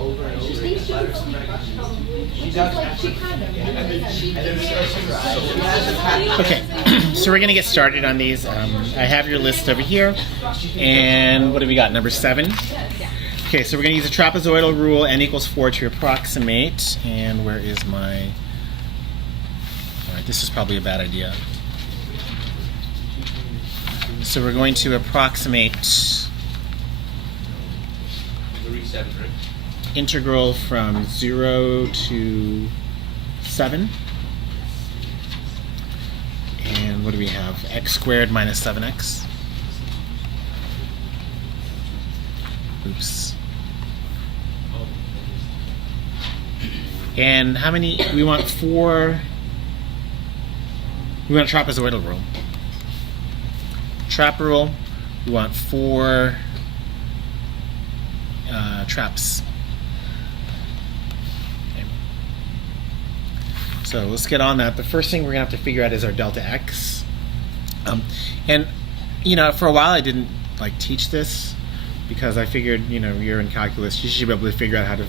over and over. She should have only brushed probably. She does like she kind of. Okay, so we're going to get started on these. I have your list over here. And what do we got? Number 7. Okay, so we're going to use the trapezoidal rule, n equals 4 to approximate. And where is my... All right, this is probably a bad idea. So we're going to approximate integral from 0 to 7. And what do we have? X squared minus 7x. Oops. And how many? We want 4. We want a trapezoidal rule. Trap rule. We want 4 traps. Okay. So let's get on that. The first thing we're going to have to figure out is our delta x. And, you know, for a while I didn't teach this because I figured, you know, you're in calculus, you should be able to figure out how to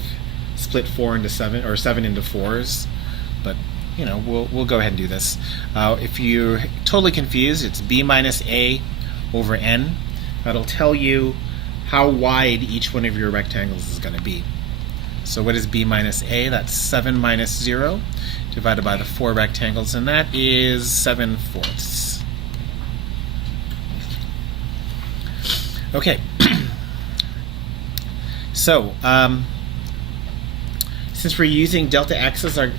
split 4 into 7 or 7 into 4s. But, you know, we'll go ahead and do this. If you're totally confused, it's b minus a over n. That'll tell you how wide each one of your rectangles is going to be. So what is b minus a? That's 7 minus 0 divided by the 4 rectangles, and that is 7/4. Okay. So since we're using delta x's are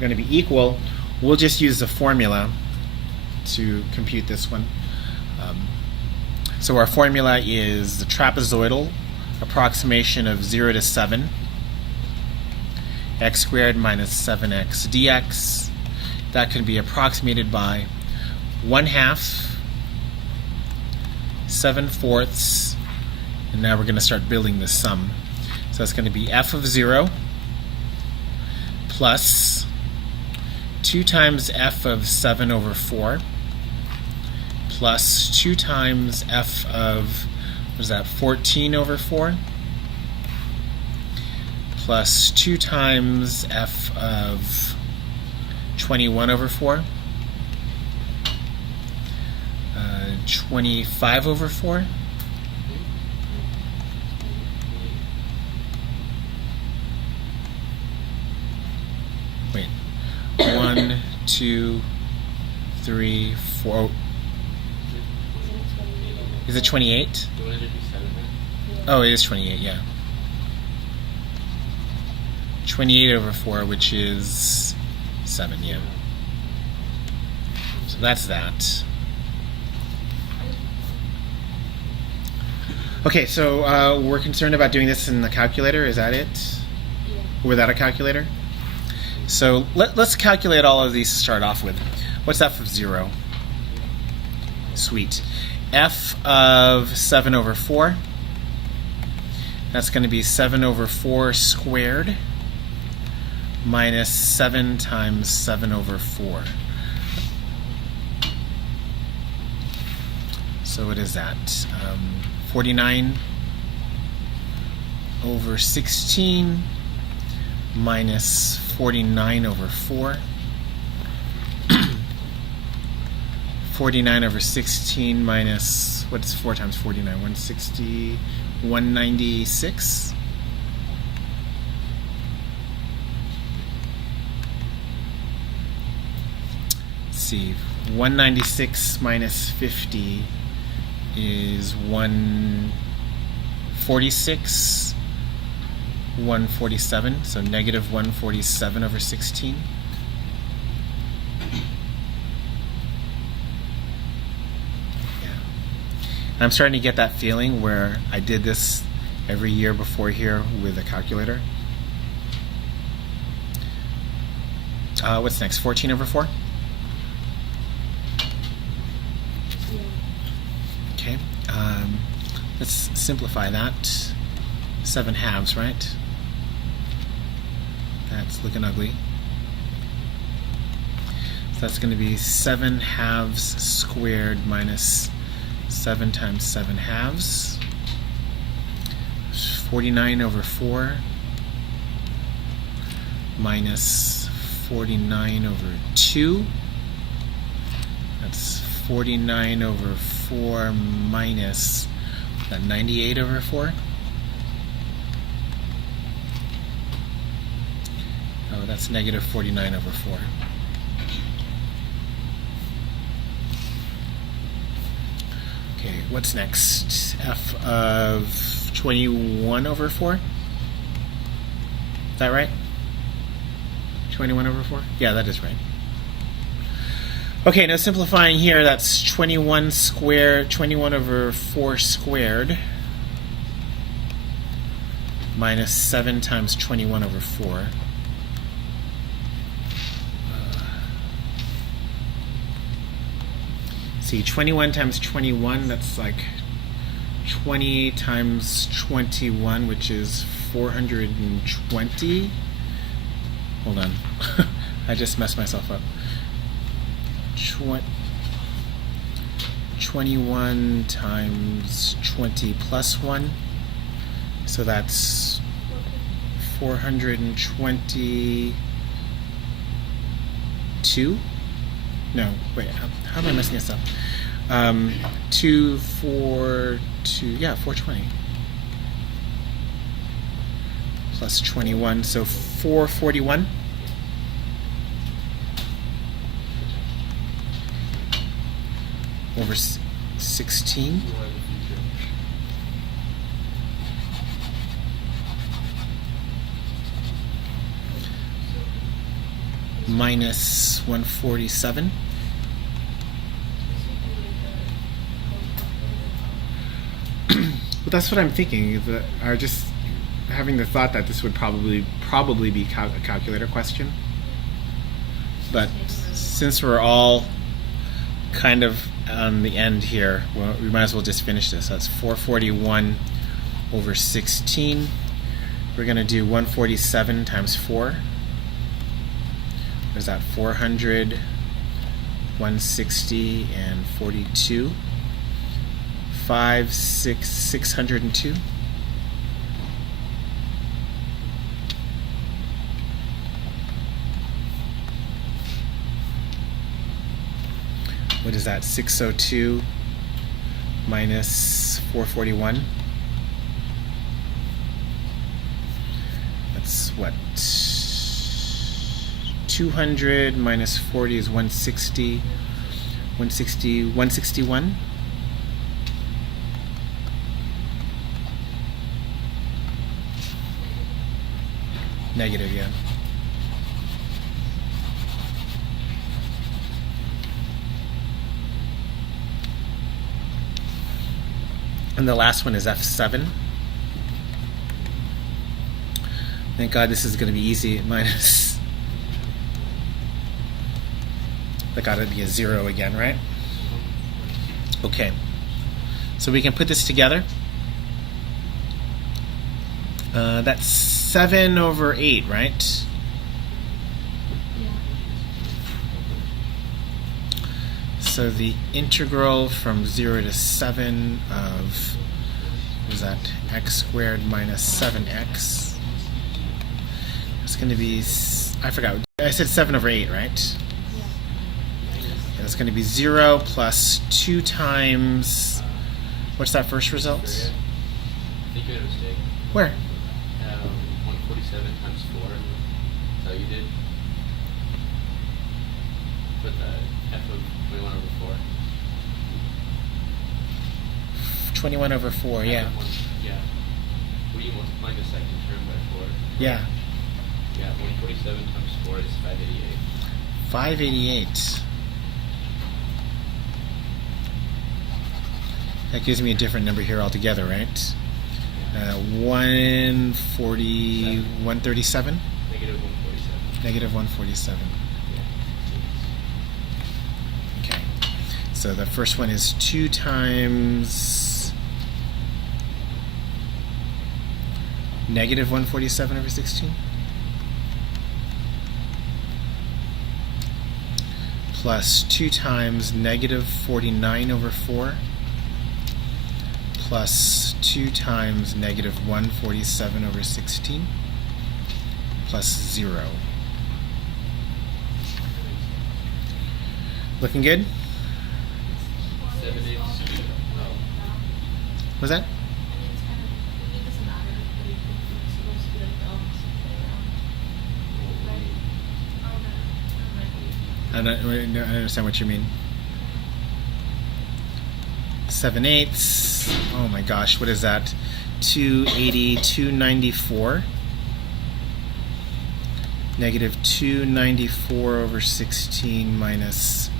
going to be equal, we'll just use the formula to compute this one. So our formula is the trapezoidal approximation of 0 to 7, x squared minus 7x dx. That can be approximated by 1/2, 7/4, and now we're going to start building the sum. So it's going to be f of 0 plus 2 times f of 7 over 4 plus 2 times f of, what is that, 14 over 4 plus 2 times f of 21 over 4, 25 over 4, wait, 1, 2, 3, 4, is it 28? Oh, it is 28, yeah. 28 over 4, which is 7, yeah. So that's that. Okay, so we're concerned about doing this in the calculator, is that it? Yeah. Without a calculator? So let's calculate all of these to start off with. What's f of 0? Sweet. F of 7 over 4, that's going to be 7 over 4 squared minus 7 times 7 over 4. So what is that? 49 over 16 minus 49 over 4. 49 over 16 minus, what's 4 times 49? 160, 196. Let's see, 196 minus 50 is 146, 147, so negative 147 over 16. I'm starting to get that feeling where I did this every year before here with a calculator. What's next? 14 over 4? Yeah. Okay. Let's simplify that. 7/2, right? That's looking ugly. So that's going to be 7/2 squared minus 7 times 7/2. 49 over 4 minus 49 over 2. That's 49 over 4 minus that 98 over 4. Oh, that's negative 49 over 4. Okay, what's next? F of 21 over 4? Is that right? 21 over 4? Yeah, that is right. Okay, now simplifying here, that's 21 squared, 21 over 4 squared minus 7 times 21 over 4. See, 21 times 21, that's like 20 times 21, which is 420. Hold on. I just messed myself up. 21 times 20 plus 1. So that's 422. No, wait, how am I messing this up? 2, 4, 2, yeah, 420. Plus 21, so 441. Over 16. Minus 147. Well, that's what I'm thinking. I just having the thought that this would probably be a calculator question. But since we're all kind of on the end here, well, we might as well just finish this. That's 441 over 16. We're going to do 147 times 4. There's that 400, 160, and 42. 602. What is that? 602 minus 441. That's what? 200 minus 40 is 160. 161. Negative, yeah. And the last one is F7. Thank God this is going to be easy. Minus. That got to be a 0 again, right? Okay. So we can put this together. That's 7 over 8, right? Yeah. So the integral from 0 to 7 of, what is that, x squared minus 7x. It's going to be, I forgot, I said 7 over 8, right? Yeah. Yeah, it's going to be 0 plus 2 times, what's that first result? I think you made a mistake. Where? 147 times 4. Is that what you did? Put the f of 21 over 4. 21 over 4, yeah. Yeah. What are you multiplying the second term by 4? Yeah. Yeah, 147 times 4 is 588. 588. That gives me a different number here altogether, right? 137? Negative 147. Negative 147. Okay. So the first one is 2 times negative 147 over 16. Plus 2 times negative 49 over 4. Plus 2 times negative 147 over 16. plus 0. Looking good? 7/8. Oh. What's that? I mean, it's kind of, it doesn't matter, but it's supposed to be like the opposite way around. Right? Oh, no. I don't understand what you mean. 7/8. Oh my gosh, what is that? 280, 294. Negative 294 over 16 minus,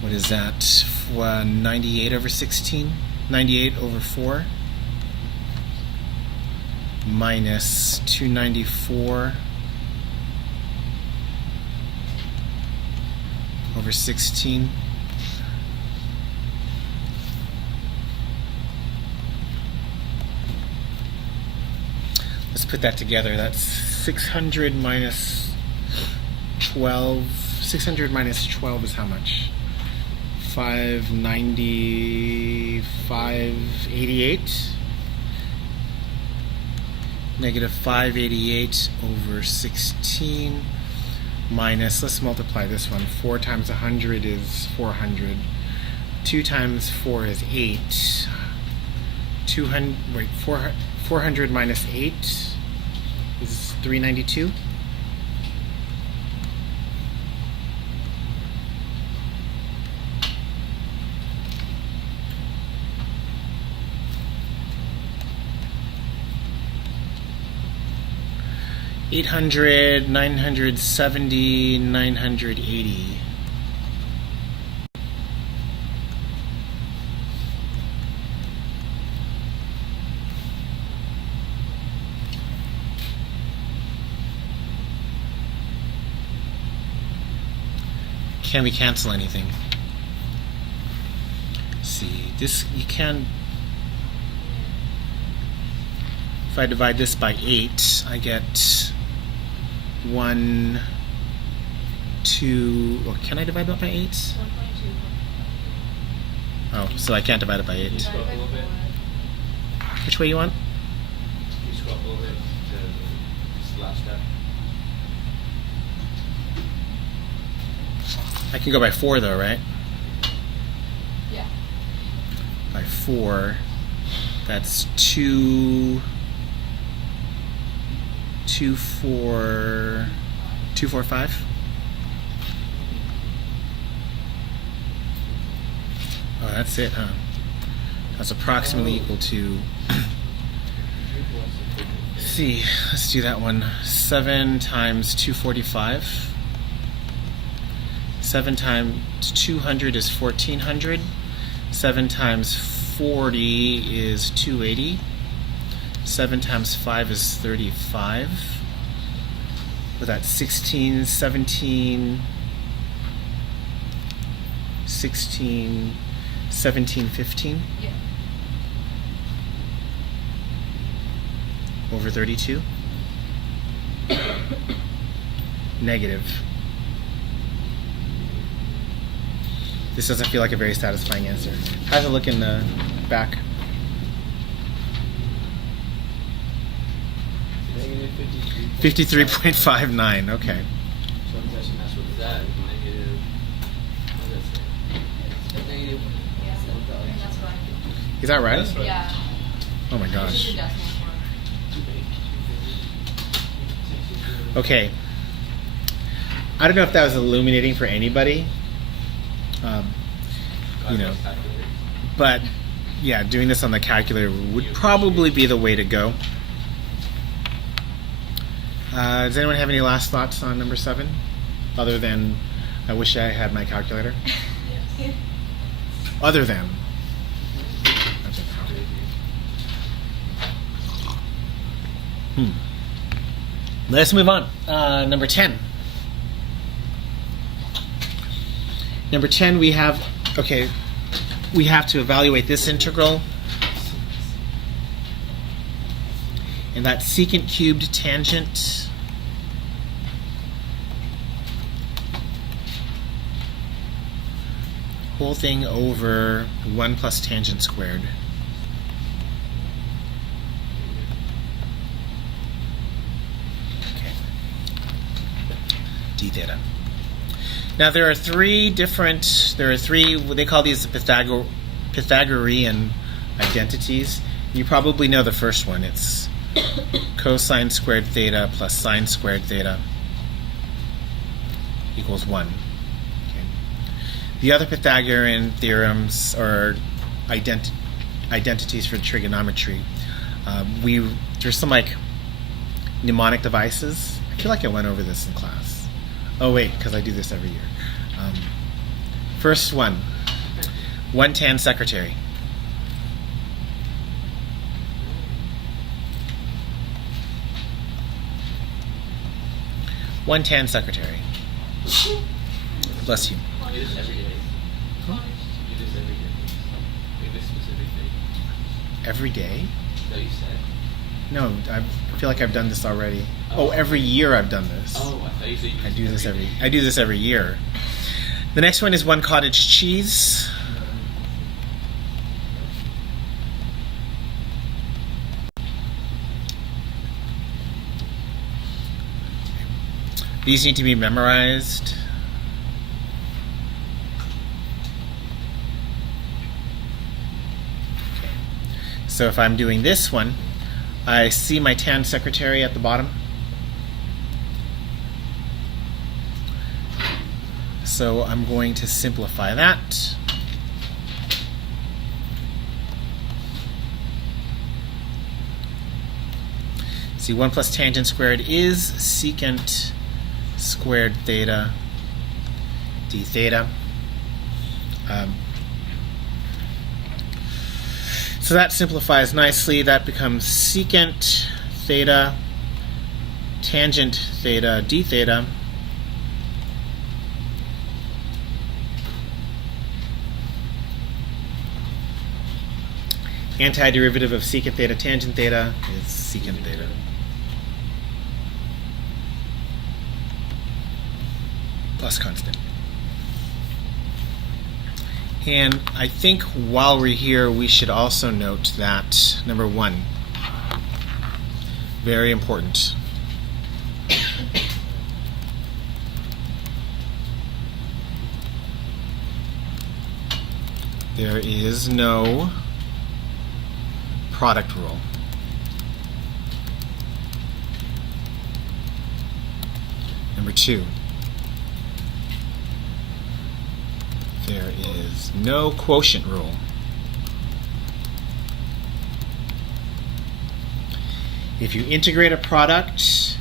what is that? 98 over 16? 98 over 4 minus 294 over 16. Let's put that together. That's 600 minus 12. 600 minus 12 is how much? 590, 588. Negative 588 over 16 minus, let's multiply this one. 4 times 100 is 400. 2 times 4 is 8. 400 minus 8 is 392. $800, $970, $980. Can we cancel anything? Let's see, this you can. If I divide this by 8, I get 1, 2. Or can I divide that by 8? 1.2. Oh, so I can't divide it by 8. Can you scroll up a little bit? Which way you want? Can you scroll up a little bit to this last step? I can go by 4 though, right? Yeah. By 4. That's 2, 4, 245. Oh, that's it, huh? That's approximately equal to. Let's see, let's do that one. 7 times 245. 7 times 200 is 1400. 7 times 40 is 280. 7 times 5 is 35. With that 16, 17, 16, 17, 15 Yeah. over 32. Negative. This doesn't feel like a very satisfying answer. How's it look in the back? Negative 53. 53.59, okay. Some question asks what is that? Negative. What does that say? It's negative. Yeah. And that's what I Is that right? That's right. Yeah. Oh my It's just gosh. a decimal form. Okay. I don't know if that was illuminating for anybody. You know, but yeah, doing this on the calculator would probably be the way to go. Does anyone have any last thoughts on number 7? Other than, I wish I had my calculator? Other than. Let's move on. Number 10. Number 10, we have to evaluate this integral. And that's secant cubed tangent. Whole thing over 1 plus tangent squared. Okay. d theta. Now there are three, they call these Pythagorean identities. You probably know the first one. It's cosine squared theta plus sine squared theta equals 1. Okay. The other Pythagorean theorems are identities for trigonometry. There's some like mnemonic devices. I feel like I went over this in class. Oh wait, because I do this every year. First one, 1 tan secretary. One tan secretary. Bless you. You do this every day. Huh? You do this every day. Like this specific thing. Every day? That you said. No, I feel like I've done this already. Oh, every year I've done this. Oh, I thought you said you I do this every year. The next one is 1 cottage cheese. These need to be memorized. Okay. So if I'm doing this one, I see my tan secretary at the bottom. So I'm going to simplify that. See, 1 plus tangent squared is secant squared theta d theta. So that simplifies nicely. That becomes secant theta tangent theta d theta antiderivative of secant theta tangent theta is secant theta. Plus constant. And I think while we're here, we should also note that, number 1, very important, there is no product rule. Number 2, there is no quotient rule. If you integrate a product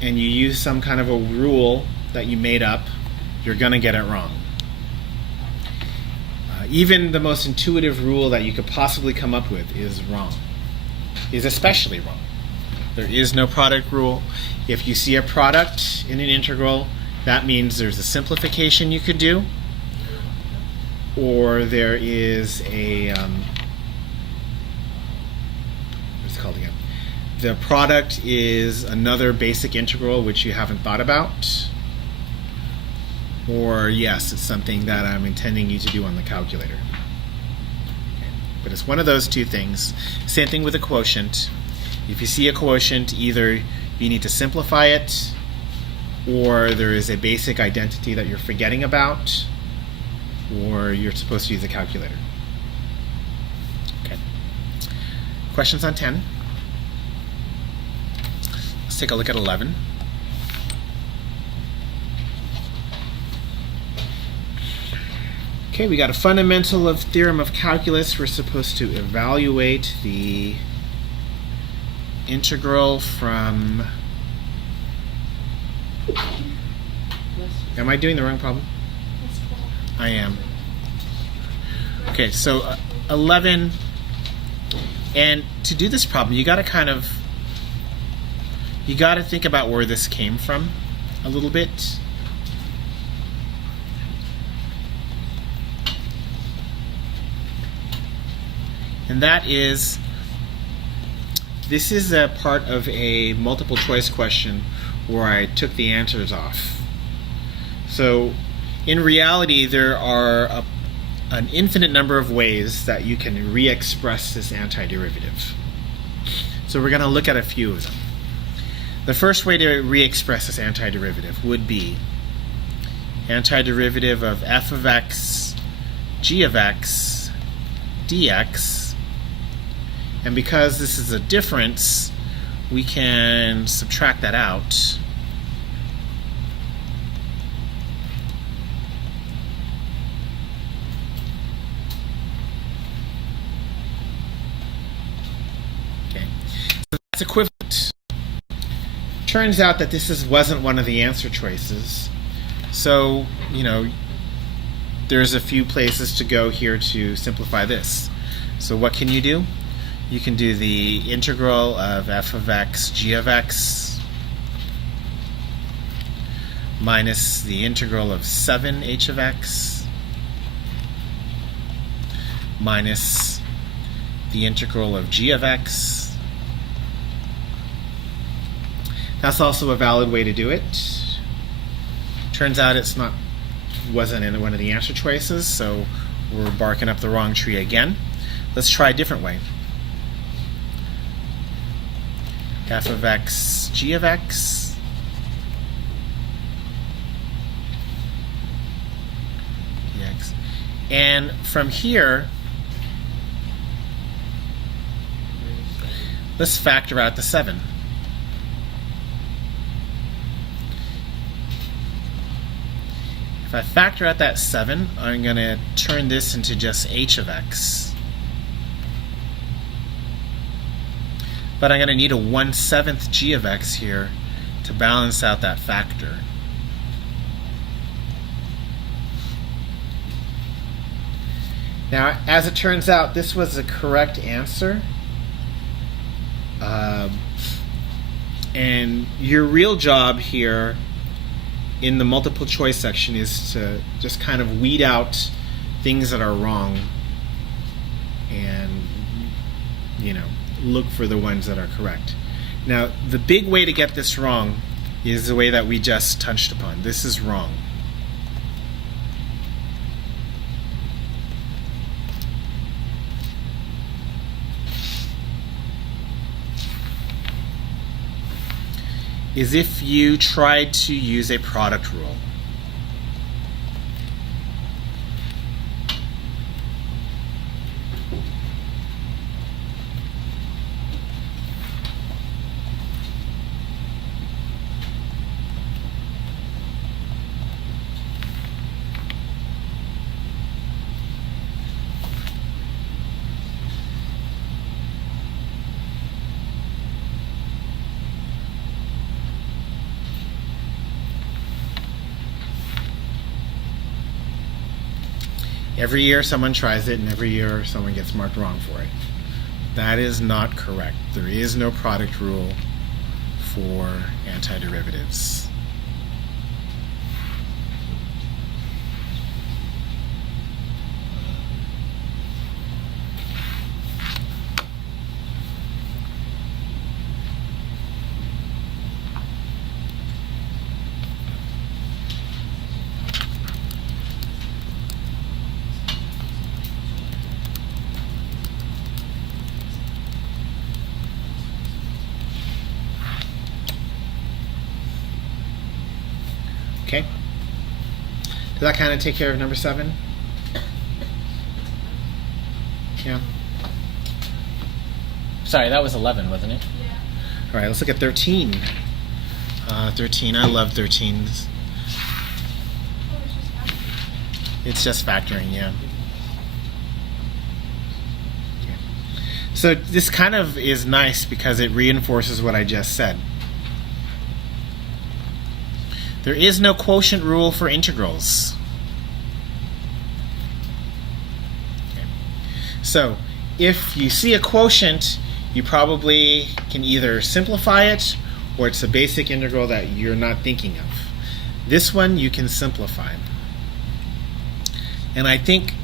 and you use some kind of a rule that you made up, you're going to get it wrong. Even the most intuitive rule that you could possibly come up with is wrong, is especially wrong. There is no product rule. If you see a product in an integral, that means there's a simplification you could do, or there is a what's it called again? The product is another basic integral which you haven't thought about, or yes, it's something that I'm intending you to do on the calculator. Okay. But it's one of those two things. Same thing with a quotient. If you see a quotient, either you need to simplify it, or there is a basic identity that you're forgetting about, or you're supposed to use a calculator. Okay. Questions on 10? Let's take a look at 11. Okay, we got a fundamental of theorem of calculus. We're supposed to evaluate the integral from... Am I doing the wrong problem? I am. Okay, so 11, and to do this problem, you got to think about where this came from a little bit. And that is, this is a part of a multiple choice question where I took the answers off. So in reality, there are an infinite number of ways that you can re-express this antiderivative. So we're going to look at a few of them. the first way to re-express this antiderivative would be antiderivative of f of x, g of x, dx. And because this is a difference, we can subtract that out. Okay, so that's equivalent. Turns out that this wasn't one of the answer choices. So, there's a few places to go here to simplify this. So what can you do? You can do the integral of f of x, g of x, minus the integral of 7 h of x, minus the integral of g of x. That's also a valid way to do it. Turns out wasn't in one of the answer choices, so we're barking up the wrong tree again. Let's try a different way. F of x, g of x, dx. And from here, let's factor out the 7. If I factor out that 7, I'm going to turn this into just h of x. But I'm going to need a 1/7 g of x here to balance out that factor. Now, as it turns out, this was the correct answer. And your real job here in the multiple choice section is to just kind of weed out things that are wrong and, look for the ones that are correct. Now, the big way to get this wrong is the way that we just touched upon. This is wrong. Is if you tried to use a product rule. Every year someone tries it, and every year someone gets marked wrong for it. That is not correct. There is no product rule for antiderivatives. Okay? Does that kind of take care of number 7? Yeah. Sorry, that was 11, wasn't it? Yeah. All right, let's look at 13. 13, I love 13s. Oh, it's just happening. It's just factoring, yeah. Okay. So this kind of is nice because it reinforces what I just said. There is no quotient rule for integrals. Okay. So if you see a quotient, you probably can either simplify it or it's a basic integral that you're not thinking of. This one you can simplify. And I think,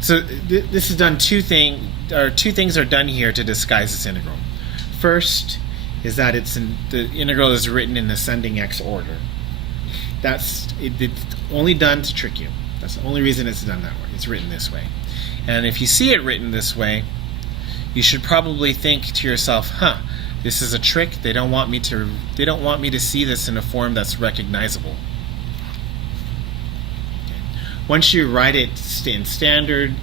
so this is done two things are done here to disguise this integral. First is that the integral is written in ascending x order. It's only done to trick you. That's the only reason it's done that way. It's written this way. And if you see it written this way, you should probably think to yourself, This is a trick. They don't want me to see this in a form that's recognizable. Okay. Once you write it in standard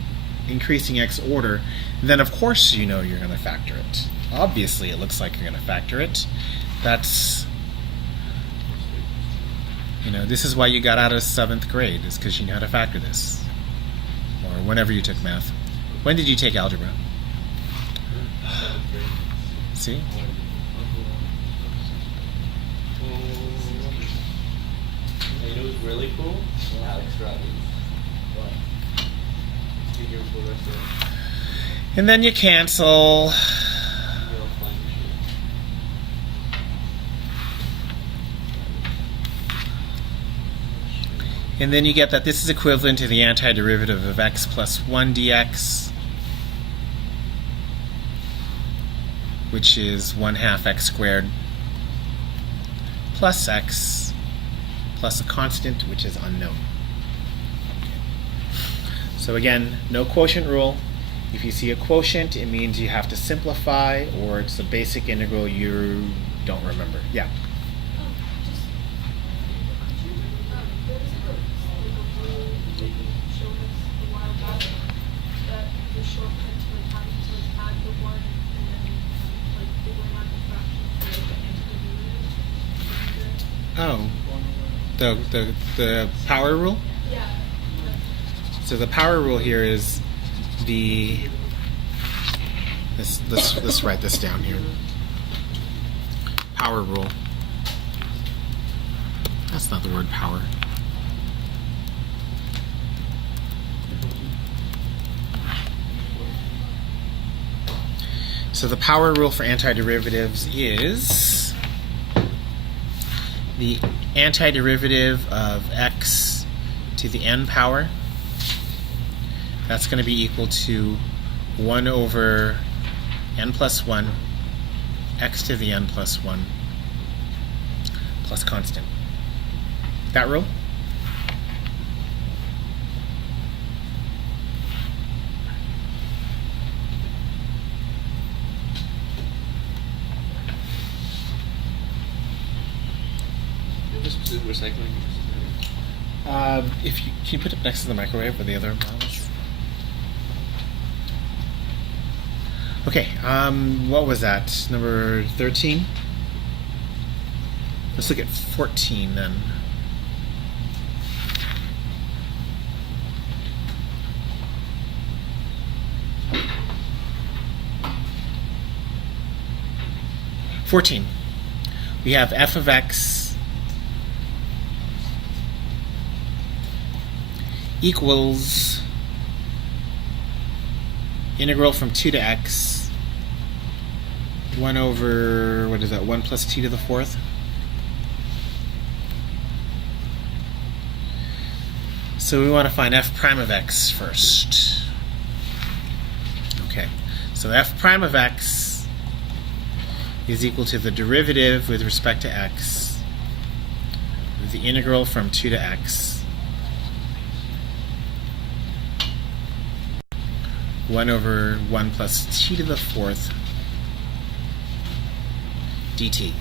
increasing x order, then of course you know you're going to factor it. Obviously it looks like you're going to factor it. That's, this is why you got out of 7th grade, is because you know how to factor this. Or whenever you took math. When did you take algebra? See? You know who's really cool? Alex Robbins. Be here for the rest of it. And then you cancel. Real fun shit. And then you get that this is equivalent to the antiderivative of x plus 1 dx, which is 1/2 x squared plus x plus a constant, which is unknown. So again, no quotient rule. If you see a quotient, it means you have to simplify, or it's a basic integral you don't remember. Yeah. Just, could you, there's a rule that you showed us a while back that the shortcut to like having to add the one and then like figuring out the fraction for like the antiderivative. The power rule? Yeah. So the power rule here is let's write this down here. Power rule. That's not the word power. So the power rule for antiderivatives is the antiderivative of x to the n power. That's going to be equal to 1 over n plus 1 x to the n plus 1 plus constant. That rule? Just recycling. If you can you put it next to the microwave or the other models? Okay, what was that? Number 13? Let's look at 14 then. We have f of x equals integral from 2 to x 1 over, what is that, 1 plus t to the 4th? So we want to find f prime of x first. Okay, so f prime of x is equal to the derivative with respect to x of the integral from 2 to x 1 over 1 plus t to the 4th dt.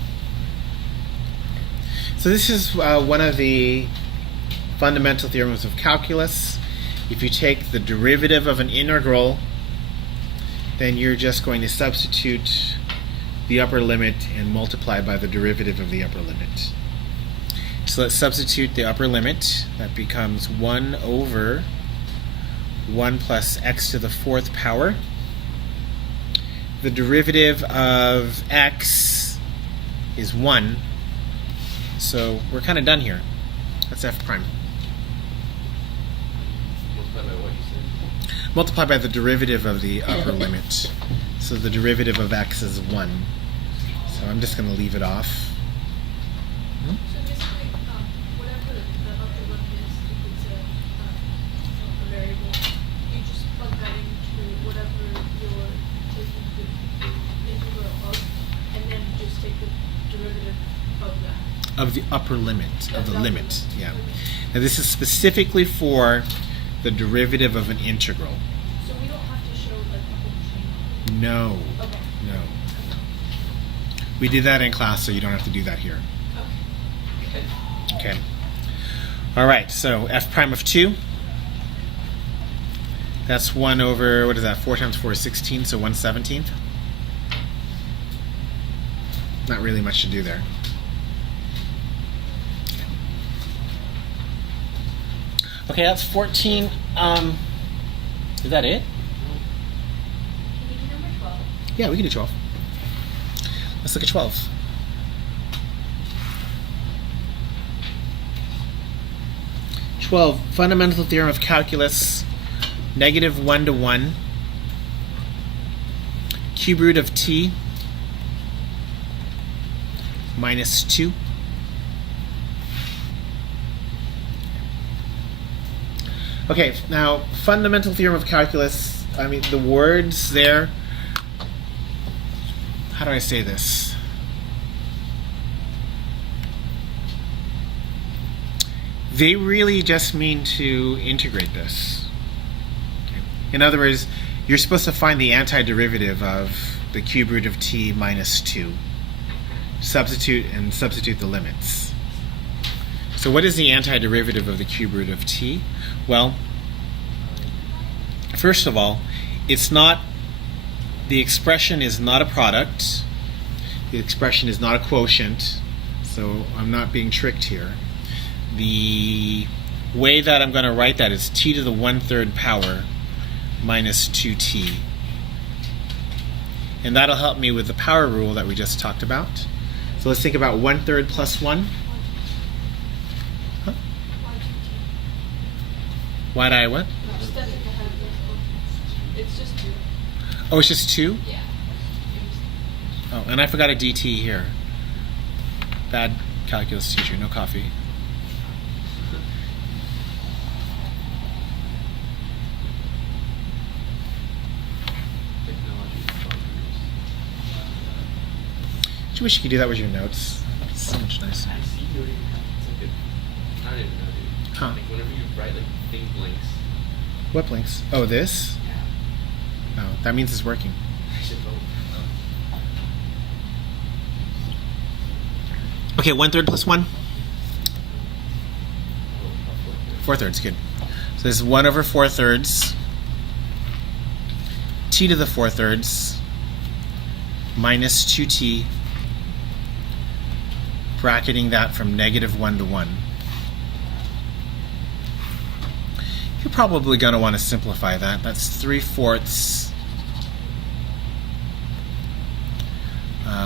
So this is one of the fundamental theorems of calculus. If you take the derivative of an integral, then you're just going to substitute the upper limit and multiply by the derivative of the upper limit. So let's substitute the upper limit. That becomes 1 over 1 plus x to the 4th power. The derivative of x is 1. So we're kind of done here. That's f prime. Multiply by what you said? Multiply by the derivative of the upper limit. So the derivative of x is 1. So I'm just going to leave it off. So basically, whatever the upper limit is, if it's a variable, you just plug that into whatever you're taking the integral of, and then just take the derivative of that. Of the upper limit, of the upper limit, limit. yeah. Now this is specifically for the derivative of an integral. So we don't have to show like the whole chain. No, Okay. no. We did that in class, so you don't have to do that here. Okay. Good. Okay. All right, so f prime of 2. That's 1 over, what is that, 4 times 4 is 16, so 1/17. Not really much to do there. Okay, that's 14. Is that it? Can you do number 12? Yeah, we can do 12. Let's look at 12. Fundamental theorem of calculus, -1 to 1, cube root of t minus 2. Okay, now fundamental theorem of calculus, I mean the words there, how do I say this? They really just mean to integrate this. Okay. In other words, you're supposed to find the antiderivative of the cube root of t minus 2. Substitute the limits. So what is the antiderivative of the cube root of t? Well, first of all, the expression is not a product. The expression is not a quotient, so I'm not being tricked here. The way that I'm going to write that is t to the 1/3 power minus 2t. And that'll help me with the power rule that we just talked about. So let's think about 1/3 plus 1. Huh? Why did I what? Just stepping ahead of the It's just 2. Oh, it's just 2? Yeah. Oh, and I forgot a dt here. Bad calculus teacher, no coffee. I wish you could do that with your notes. It's so much nicer. I see you already have. It's like a, I don't even know, dude. Huh. Like whenever you write, like the thing blinks. What blinks? Oh, this? Yeah. Oh, that means it's working. I should vote. Okay, 1/3 plus 1? Oh, 4/3, good. So this is 1 over 4/3. T to the 4/3 minus 2t, bracketing that from -1 to 1. You're probably going to want to simplify that. That's 3/4.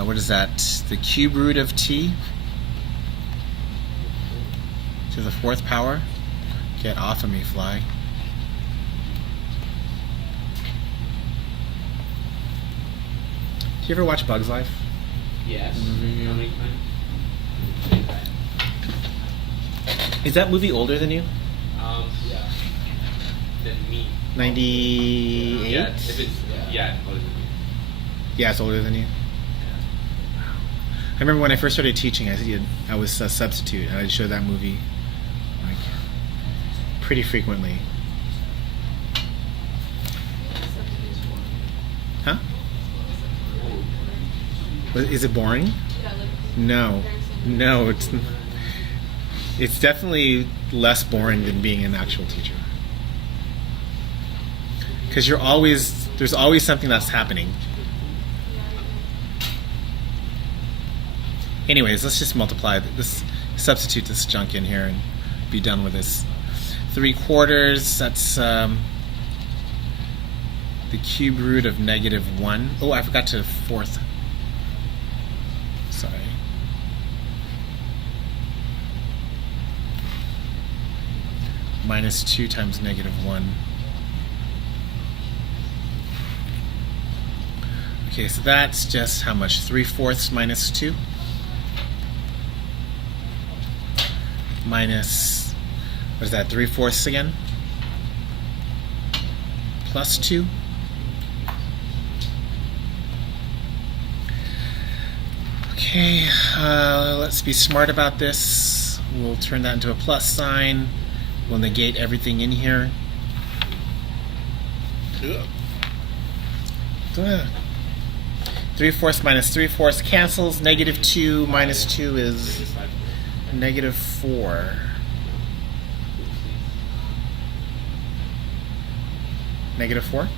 What is that? The cube root of t to the 4th power. Get off of me, fly. Do you ever watch Bug's Life? Yes. Mhm. How many times? Is that movie older than you? Yeah. Than me. 98? Yeah, if it's, yeah, older than me. Yeah, it's older than you. Yeah. I remember when I first started teaching, I was a substitute, and I'd show that movie like pretty frequently. Huh? Is it boring? Yeah, like No, no, it's definitely less boring than being an actual teacher. Because there's always something that's happening. Anyways, let's just multiply this, substitute this junk in here and be done with this. 3/4, that's the cube root of -1. Oh, I forgot to 4th. Sorry. Minus 2 times -1. Okay, so that's just how much? 3/4 minus 2? Minus, what is that, 3/4 again? Plus 2? Okay, let's be smart about this. We'll turn that into a plus sign. We'll negate everything in here. 3/4 minus 3/4 cancels. Negative 2 minus 2 is negative 4. Negative 4?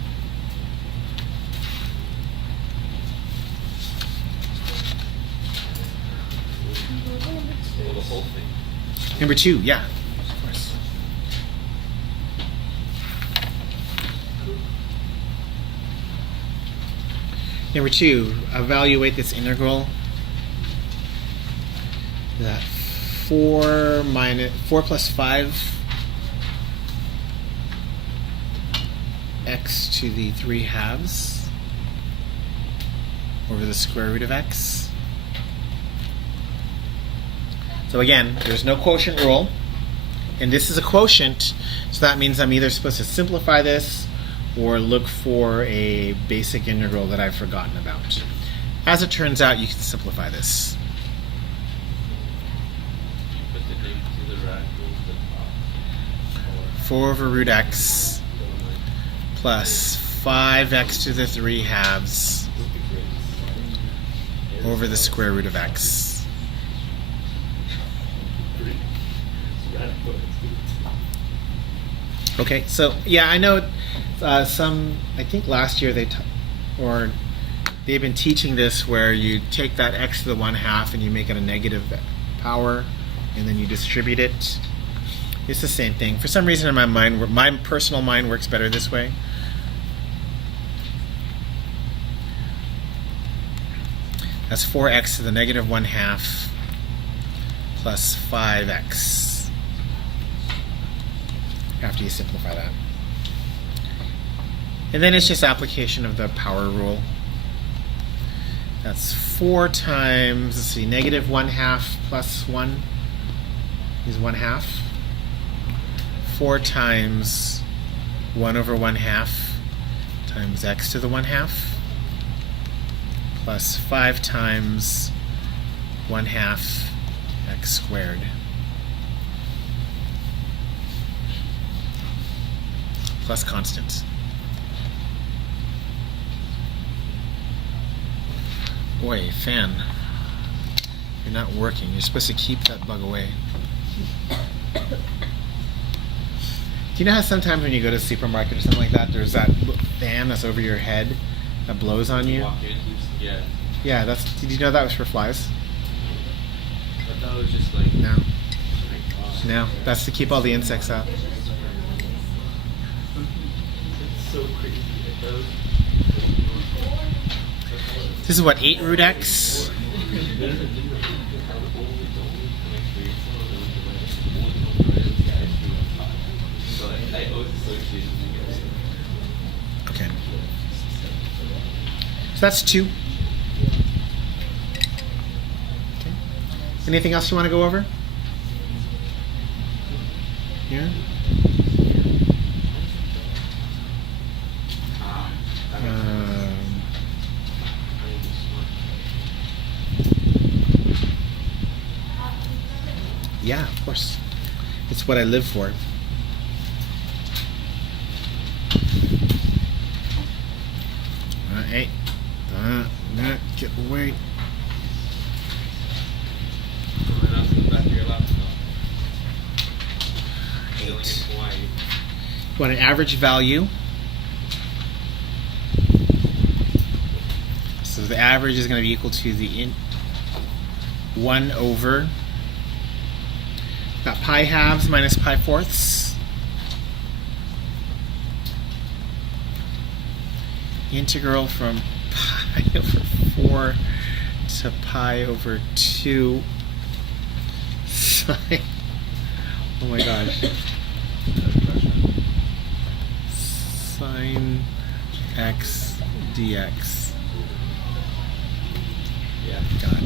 Well, the whole thing. Number 2, yeah, of course. Number 2, evaluate this integral. That 4 plus 5 x to the 3 halves over the square root of x. So again, there's no quotient rule, and this is a quotient, so that means I'm either supposed to simplify this or look for a basic integral that I've forgotten about. As it turns out, you can simplify this. Put the name to the radical to the top. 4 over root x plus 5x to the 3 halves over the square root of x. Okay, so yeah, I know I think last year they've been teaching this where you take that x to the 1/2 and you make it a negative power and then you distribute it. It's the same thing. For some reason in my mind, my personal mind works better this way. That's 4x to the negative 1/2 plus 5x. After you simplify that. And then it's just application of the power rule. That's 4 times, let's see, negative 1/2 plus 1 is 1/2. 4 times 1 over 1/2 times x to the 1/2 plus 5 times 1/2 x squared. Plus constant. Boy, fan, you're not working. You're supposed to keep that bug away. Do you know how sometimes when you go to the supermarket or something like that, there's that fan that's over your head that blows on you? Walk in, yeah. Yeah, did you know that was for flies? I thought it was just like. No. Oh my gosh. No, that's to keep all the insects out. So crazy. This is what, 8 root x? Okay. So that's 2. Okay. Anything else you want to go over? Yeah? Yeah, of course. It's what I live for. Hey, get away. You want an average value. So the average is going to be equal to the 1 over. Got pi halves minus pi fourths. Integral from pi over 4 to pi over 2 sine. Oh my gosh. Sine x dx. Yeah. Got it.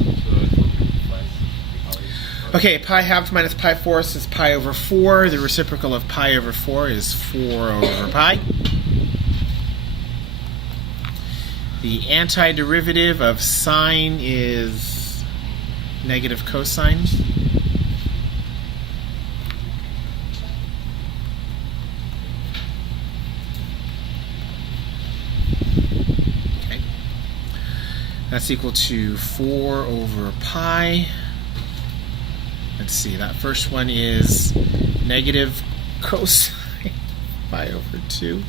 Okay, pi halves minus pi fourths is pi over 4. The reciprocal of pi over 4 is 4 over pi. The antiderivative of sine is negative cosine. Okay. That's equal to 4 over pi. Let's see, that first one is negative cosine pi over 2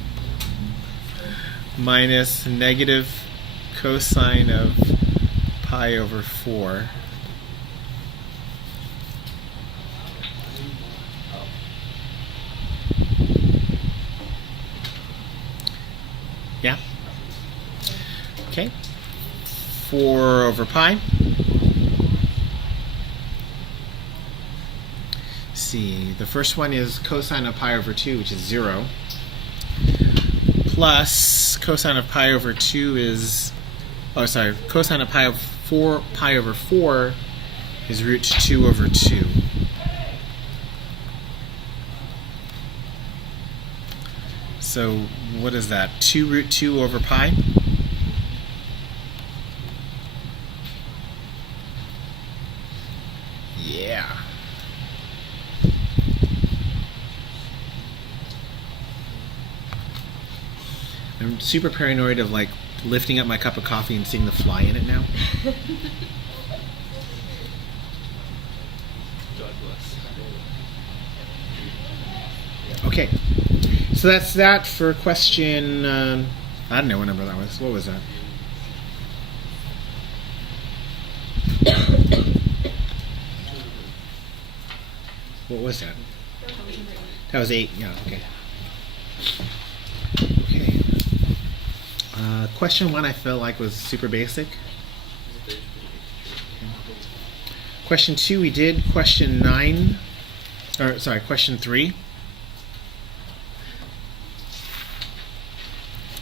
minus negative cosine of pi over 4. Yeah? Okay. 4 over pi. See, the first one is cosine of pi over 2, which is 0. Plus cosine of pi over 2 is, oh sorry, cosine of pi over 4 is root 2 over 2. So what is that? 2 root 2 over pi? Yeah. I'm super paranoid of like lifting up my cup of coffee and seeing the fly in it now. God bless. Okay, so that's that for question, I don't know what number that was. What was that? What was that? That was 8, yeah, okay. Okay. Question 1 I felt like was super basic. Question 2 we did. Question 3.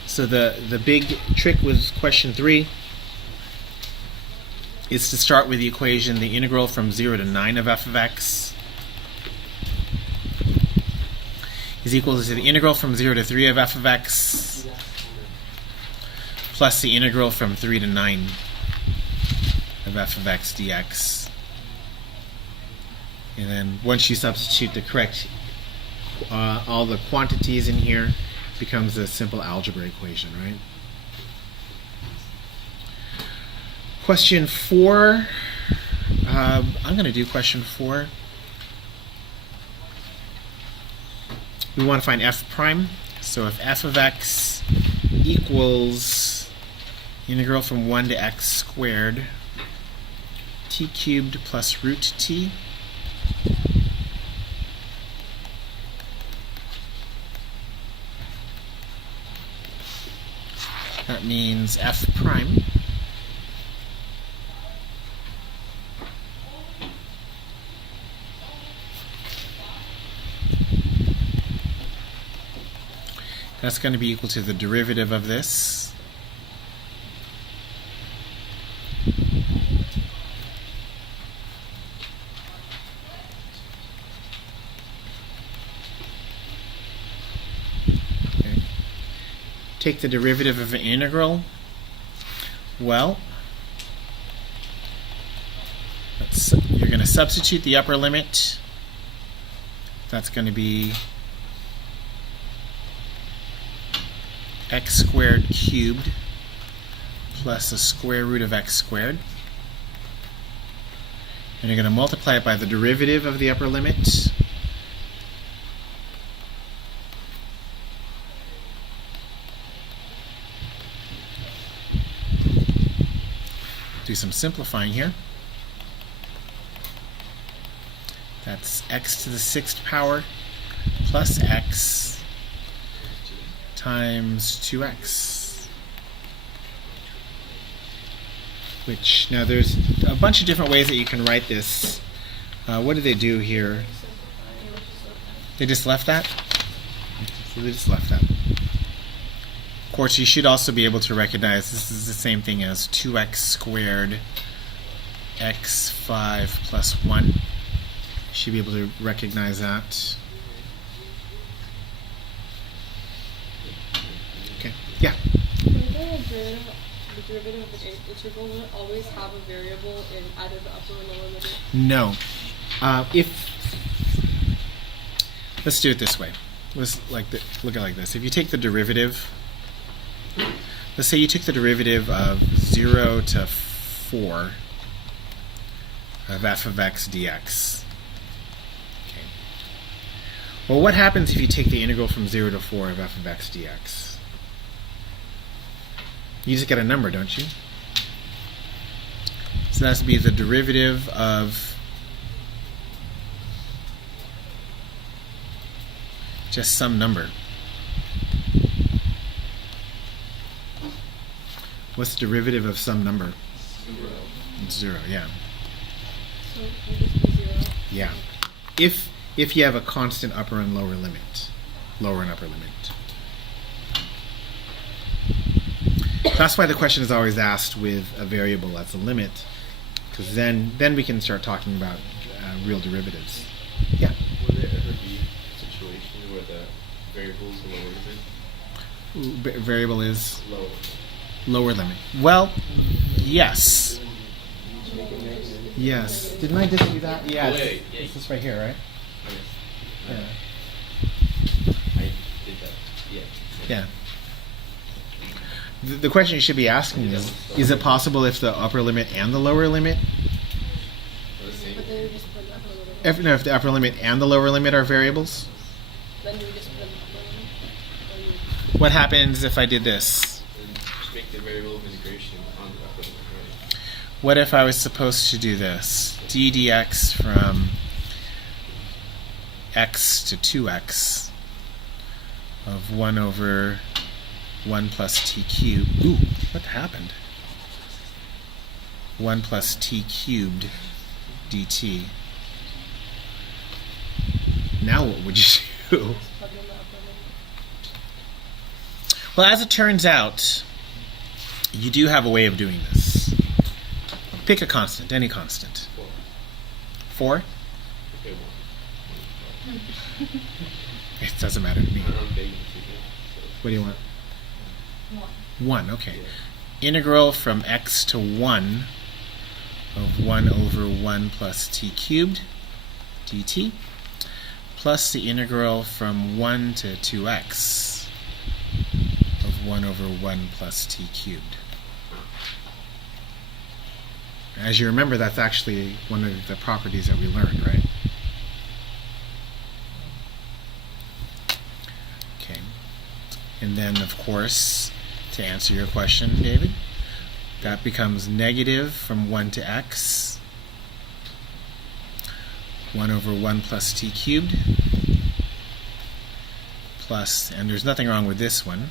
So the big trick with question 3 is to start with the equation, the integral from 0 to 9 of f of x is equal to the integral from 0 to 3 of f of x plus the integral from 3 to 9 of f of x dx. And then once you substitute the correct, all the quantities in here, becomes a simple algebra equation, right? Question 4, I'm going to do question 4. We want to find f prime. So if f of x equals integral from 1 to x squared t cubed plus root t, that means f prime that's going to be equal to the derivative of this take the derivative of an integral. Well, you're going to substitute the upper limit. That's going to be x squared cubed plus the square root of x squared. And you're going to multiply it by the derivative of the upper limit. Do some simplifying here. That's x to the 6th power plus x times 2x. Which, now there's a bunch of different ways that you can write this. What did they do here? They just left that? So they just left that. Of course, you should also be able to recognize this is the same thing as 2x squared x5 plus 1. You should be able to recognize that. Okay, yeah? The derivative of an integral will always have a variable in either the upper or lower limit? No. Let's do it this way. Let's look at it like this. If you take the derivative, let's say you took the derivative of 0 to 4 of f of x dx. Okay. Well, what happens if you take the integral from 0 to 4 of f of x dx? You just get a number, don't you? So that has to be the derivative of just some number. What's the derivative of some number? 0. It's 0, yeah. So it'll just be 0. Yeah. If you have a constant upper and lower limit. Lower and upper limit. That's why the question is always asked with a variable as a limit, because then we can start talking about real derivatives. Yeah. Will there ever be a situation where the variable is the lower limit? Variable is Lower. lower limit. Well, yes. Yes. Didn't I just do that? Yeah. Oh, wait, yeah. It's this right here, right? Okay. Yeah. I did that. Yeah. Yeah. The question you should be asking is it possible if the upper limit and the lower limit, The same. But then we just put the upper limit. if the upper limit and the lower limit are variables? Then do we just put the upper limit? Or you... What happens if I did this? And just make the variable of integration on the upper limit, right? What if I was supposed to do this? d dx from x to 2x of 1 over 1 plus t cubed. Ooh, what happened? 1 plus t cubed dt. Now what would you do? Plug in the upper limit. Well, as it turns out, you do have a way of doing this. Pick a constant, any constant. 4. 4? Okay, 1. It doesn't matter to me. I'm big into it. What do you want? 1. 1, okay. Integral from x to 1 of 1 over 1 plus t cubed dt plus the integral from 1 to 2x of 1 over 1 plus t cubed. As you remember, that's actually one of the properties that we learned, right? Okay. And then, of course, to answer your question, David, that becomes negative from 1 to x, 1 over 1 plus t cubed, plus, and there's nothing wrong with this one,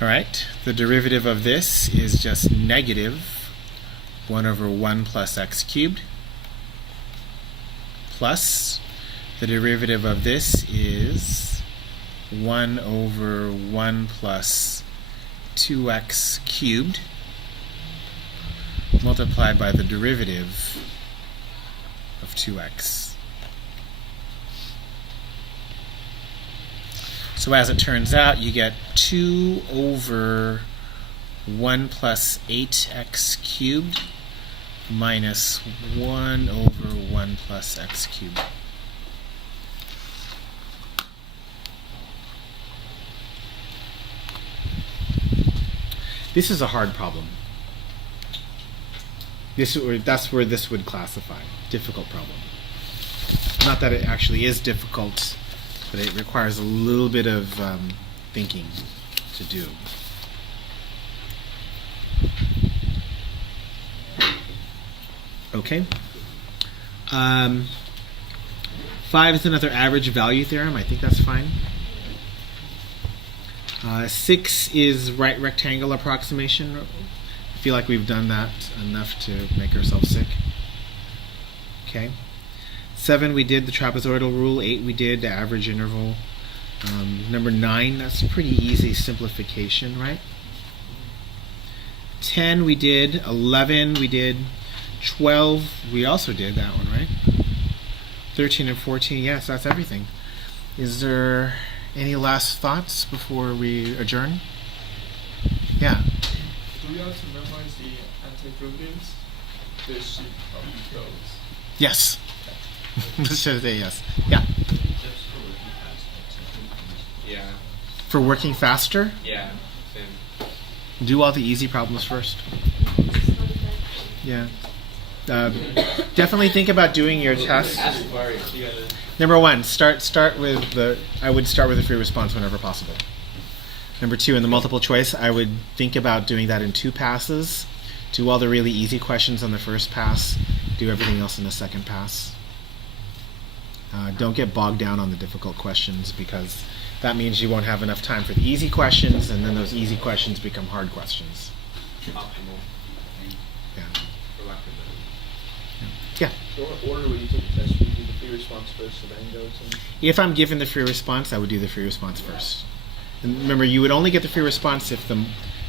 all right, the derivative of this is just negative 1 over 1 plus x cubed, plus the derivative of this is 1 over 1 plus 2x cubed multiplied by the derivative of 2x. So as it turns out, you get 2 over 1 plus 8x cubed minus 1 over 1 plus x cubed. This is a hard problem. That's where this would classify. Difficult problem. Not that it actually is difficult, but it requires a little bit of thinking to do. Okay. 5 is another average value theorem. I think that's fine. 6 is right rectangle approximation. I feel like we've done that enough to make ourselves sick. Okay. 7 we did the trapezoidal rule. 8 we did the average interval. Number 9, that's a pretty easy simplification, right? 10 we did. 11 we did. 12 we also did that one, right? 13 and 14, yes, that's everything. Is there any last thoughts before we adjourn? Yeah. Do we have to memorize the antiderivatives? This should probably goes. Yes. Let's just say yes. Yeah. Yeah. For working faster, Yeah. Same. do all the easy problems first. It's not a bad thing. Yeah. Definitely think about doing your test. Ask Mario. You gotta. Number one, start with the. I would start with a free response whenever possible. Number two, in the multiple choice, I would think about doing that in 2 passes. Do all the really easy questions on the first pass. Do everything else in the second pass. Don't get bogged down on the difficult questions, because that means you won't have enough time for the easy questions, and then those easy questions become hard questions. Optimal. Yeah. For lack of a Yeah. So what order would you take the test? Would you do the free response first and then go to? If I'm given the free response, I would do the free response first. And remember, you would only get the free response if the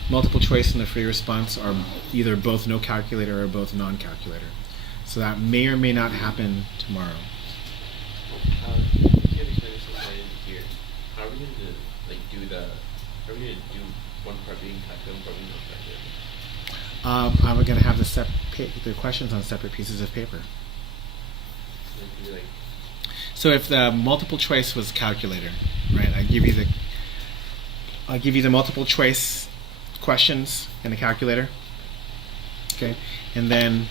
multiple choice and the free response are either both no calculator or both non-calculator. So that may or may not happen tomorrow. You have experience here. How are we going to like do the? How are we going to do one part being calculated, one part being non-calculated? I'm going to have the questions on separate pieces of paper. Like, be like, So if the multiple choice was calculator, right? I give you the multiple choice questions in the calculator. Okay, and then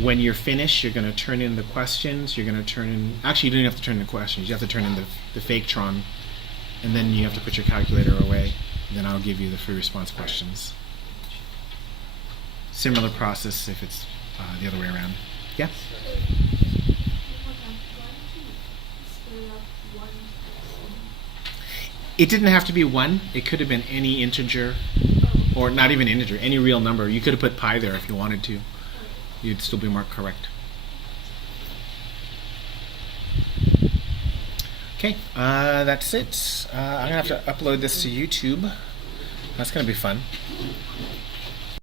when you're finished, you're going to turn in the questions. You're going to turn in. Actually, you don't have to turn in the questions. You have to turn in the fake tron, and then you have to put your calculator away. And then I'll give you the free response questions. Similar process if it's the other way around. Yeah. One more time. Why don't you split up one It didn't have to be 1. It could have been any integer, or not even integer, any real number. You could have put pi there if you wanted to. You'd still be marked correct. Okay, that's it. I'm going to have to upload this to YouTube. That's going to be fun.